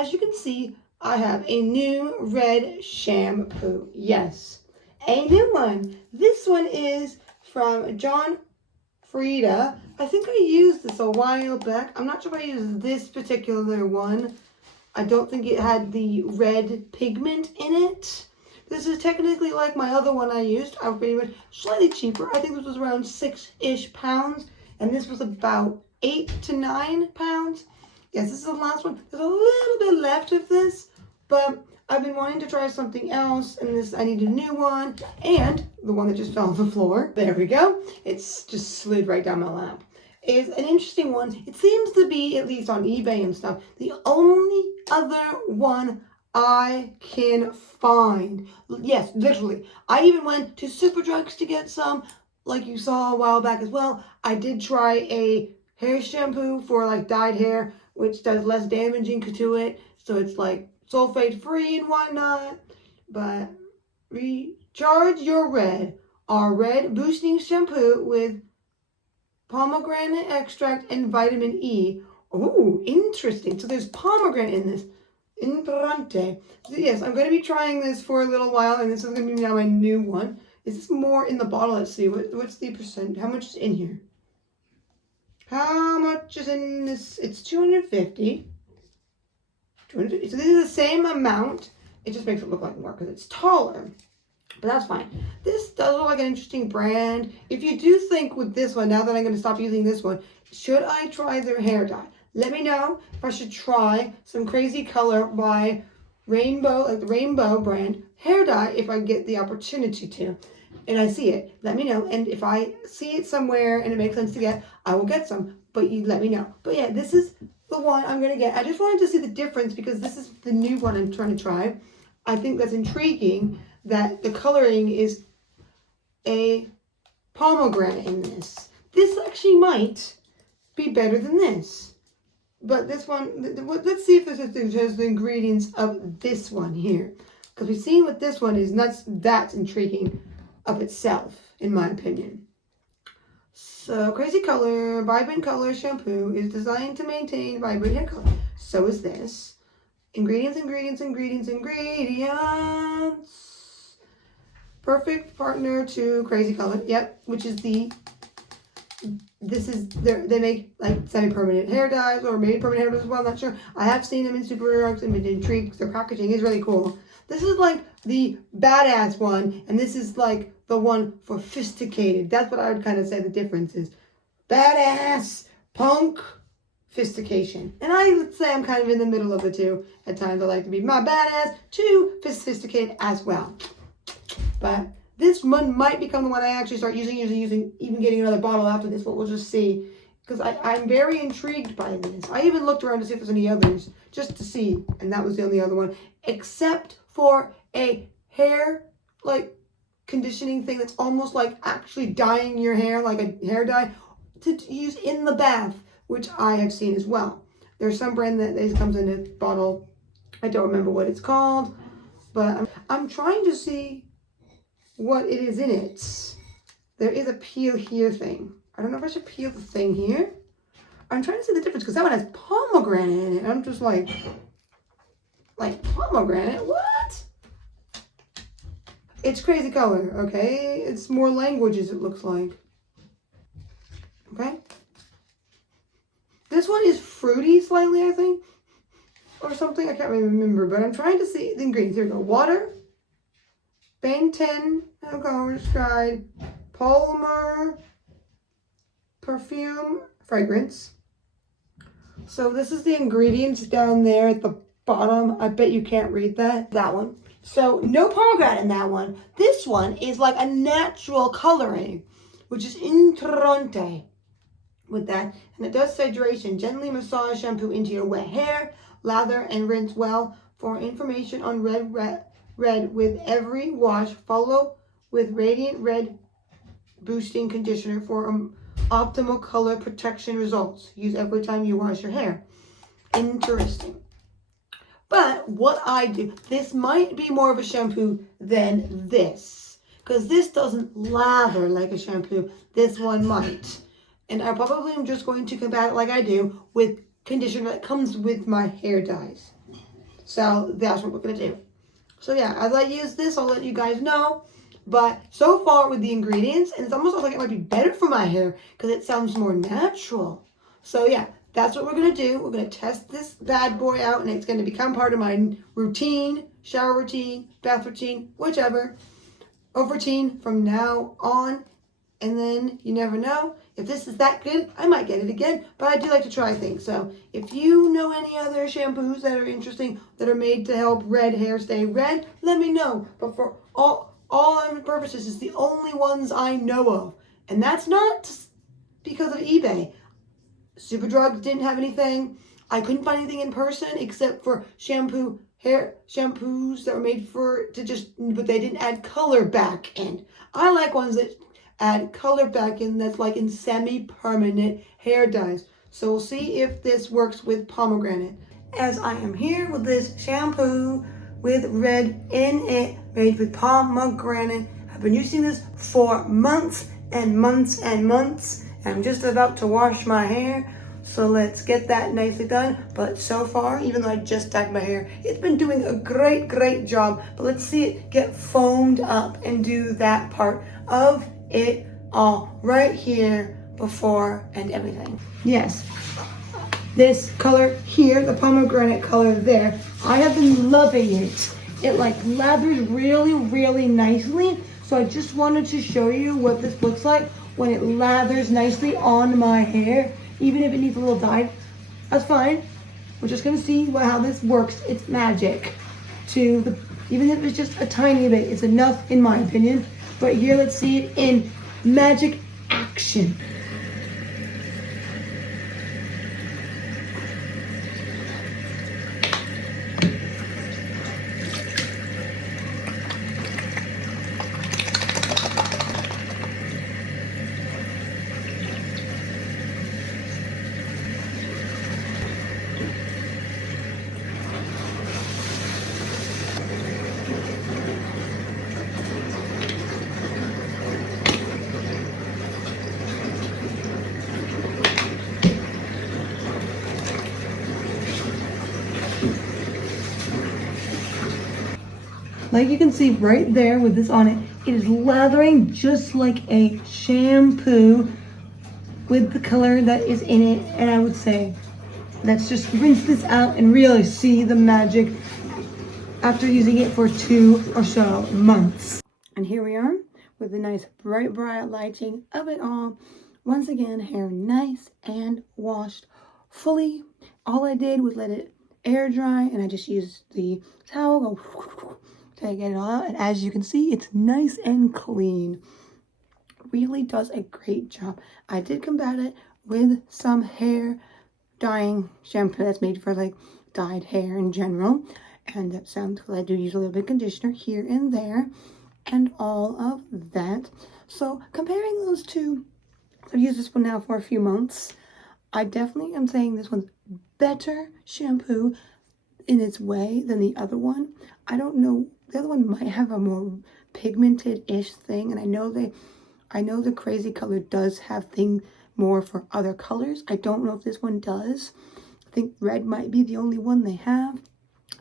as you can see, I have a new red shampoo. Yes, a new one. This one is from Frieda. I think I used this a while back. I'm not sure if I used this particular one. I don't think it had the red pigment in it. This is technically like my other one I used. I paid slightly cheaper. I think this was around 6-ish pounds. And this was about 8 to 9 pounds. Yes, this is the last one. There's a little bit left of this, but I've been wanting to try something else, and this, I need a new one, and the one that just fell on the floor, there we go, it's just slid right down my lap, is an interesting one. It seems to be, at least on eBay and stuff, the only other one I can find. Yes, literally. I even went to Superdrugs to get some, like you saw a while back as well. I did try a hair shampoo for like dyed hair, which does less damaging to it, so it's like sulfate free and whatnot. But Recharge Your Red, our red boosting shampoo with pomegranate extract and vitamin E. Oh, interesting. So there's pomegranate in this. Interessante. So yes, I'm going to be trying this for a little while, and this is going to be now my new one. Is this more in the bottle? Let's see. What's the percent? How much is in here? How much is in this? It's 250. 250. So this is the same amount. It just makes it look like more because it's taller. But that's fine. This does look like an interesting brand. If you do think with this one, now that I'm going to stop using this one, should I try their hair dye? Let me know if I should try some Crazy Color by Rainbow, like the Rainbow brand hair dye, if I get the opportunity to. And I see it, let me know. And if I see it somewhere and it makes sense to get, I will get some. But you let me know. But yeah, this is the one I'm going to get. I just wanted to see the difference because this is the new one I'm trying to try. I think that's intriguing that the coloring is a pomegranate in this. This actually might be better than this. But this one, let's see if this has the ingredients of this one here. Because we've seen what this one is, and that's intriguing of itself, in my opinion. So, Crazy Color, Vibrant Color Shampoo is designed to maintain vibrant hair color. So is this. Ingredients, ingredients, ingredients, ingredients. Perfect partner to Crazy Color. Yep, which is the... This is, they make like semi-permanent hair dyes or maybe permanent hair dyes as well, I'm not sure. I have seen them in Superdrugs and been intrigued because their packaging is really cool. This is like the badass one, and this is like the one for sophisticated. That's what I would kind of say the difference is. Badass, punk, sophistication. And I would say I'm kind of in the middle of the two. At times I like to be my badass to sophisticated as well. But this one might become the one I actually start using, even getting another bottle after this, but we'll just see. Because I'm very intrigued by this. I even looked around to see if there's any others, just to see, and that was the only other one. Except for a hair, like, conditioning thing that's almost like actually dyeing your hair, like a hair dye, to use in the bath, which I have seen as well. There's some brand that comes in a bottle. I don't remember what it's called, but I'm trying to see what it is in it. There is a peel here thing. I don't know if I should peel the thing here. I'm trying to see the difference because that one has pomegranate in it. I'm just like pomegranate? What? It's Crazy Color, okay? It's more languages, it looks like. Okay? This one is fruity slightly, I think. Or something, I can't really remember. But I'm trying to see the ingredients. Here we go. Water. Benten, alcohol dried, polymer, perfume, fragrance. So this is the ingredients down there at the bottom. I bet you can't read that. That one. So no pomegranate in that one. This one is like a natural coloring, which is interessante with that. And it does say duration. Gently massage shampoo into your wet hair, lather and rinse well. For information on red with every wash, follow with Radiant Red Boosting Conditioner for optimal color protection results. Use every time you wash your hair. Interesting. But what I do, this might be more of a shampoo than this. Because this doesn't lather like a shampoo. This one might. And I probably am just going to combat it like I do with conditioner that comes with my hair dyes. So that's what we're going to do. So yeah, as I use this, I'll let you guys know. But so far with the ingredients, and it's almost like it might be better for my hair because it sounds more natural. So yeah, that's what we're going to do. We're going to test this bad boy out, and it's going to become part of my routine, shower routine, bath routine, whichever, of routine from now on. And then you never know. If this is that good, I might get it again. But I do like to try things. So if you know any other shampoos that are interesting, that are made to help red hair stay red, let me know. But for all purposes, it's the only ones I know of. And that's not because of eBay. Superdrug didn't have anything. I couldn't find anything in person except for hair shampoos that were made but they didn't add color back in. I like ones that add color back in, that's like in semi-permanent hair dyes. So we'll see if this works with pomegranate. As I am here with this shampoo with red in it, made with pomegranate. I've been using this for months and months and months. I'm just about to wash my hair, so let's get that nicely done. But so far, even though I just dyed my hair, it's been doing a great job. But let's see it get foamed up and do that part of it all right here before and everything. Yes, this color here, the pomegranate color there, I have been loving it. It like lathers really nicely. So I just wanted to show you what this looks like when it lathers nicely on my hair. Even if it needs a little dye, that's fine. We're just gonna see how this works. It's magic. Even if it's just a tiny bit, it's enough in my opinion. But here, let's see it in magic action. Like you can see right there with this on it, it is lathering just like a shampoo with the color that is in it. And I would say, let's just rinse this out and really see the magic after using it for 2 or so months. And here we are with the nice bright lighting of it all. Once again, hair nice and washed fully. All I did was let it air dry, and I just used the towel, to get it all out. And as you can see, it's nice and clean. Really does a great job. I did combat it with some hair dyeing shampoo that's made for like dyed hair in general. And that sounds because I do use a little bit of conditioner here and there and all of that. So comparing those two, I've used this one now for a few months. I definitely am saying this one's better shampoo in its way than the other one. I don't know, the other one might have a more pigmented-ish thing, and I know the crazy color does have thing more for other colors. I don't know if this one does. I think red might be the only one they have,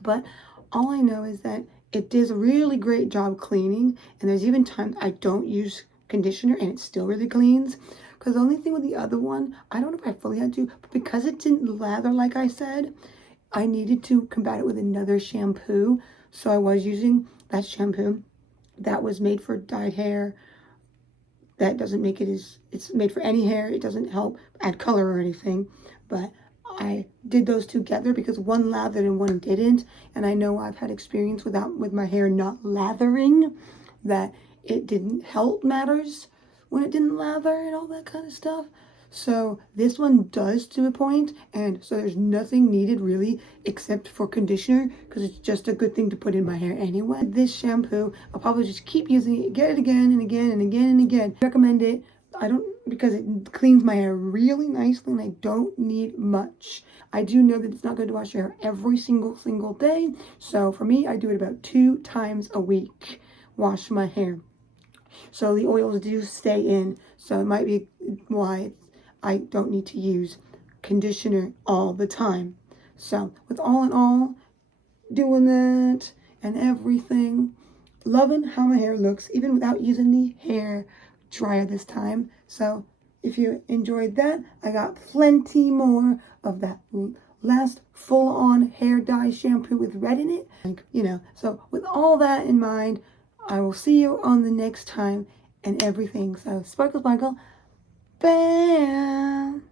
but all I know is that it does a really great job cleaning, and there's even times I don't use conditioner and it still really cleans. Because the only thing with the other one, I don't know if I fully had to, but because it didn't lather like I said, I needed to combat it with another shampoo. So I was using that shampoo that was made for dyed hair. That doesn't make it it's made for any hair. It doesn't help add color or anything. But I did those together because one lathered and one didn't. And I know I've had experience with my hair not lathering, that it didn't help matters when it didn't lather and all that kind of stuff. So this one does to a point, and so there's nothing needed really except for conditioner, because it's just a good thing to put in my hair anyway. This shampoo, I'll probably just keep using it, get it again and again and again and again. Recommend it. Because it cleans my hair really nicely and I don't need much. I do know that it's not good to wash your hair every single day. So for me, I do it about 2 times a week, wash my hair. So the oils do stay in. So it might be why I don't need to use conditioner all the time. So with all in all, doing that and everything. Loving how my hair looks, even without using the hair dryer this time. So if you enjoyed that, I got plenty more of that last full-on hair dye shampoo with red in it. So with all that in mind, I will see you on the next time and everything. So sparkle, sparkle, bam!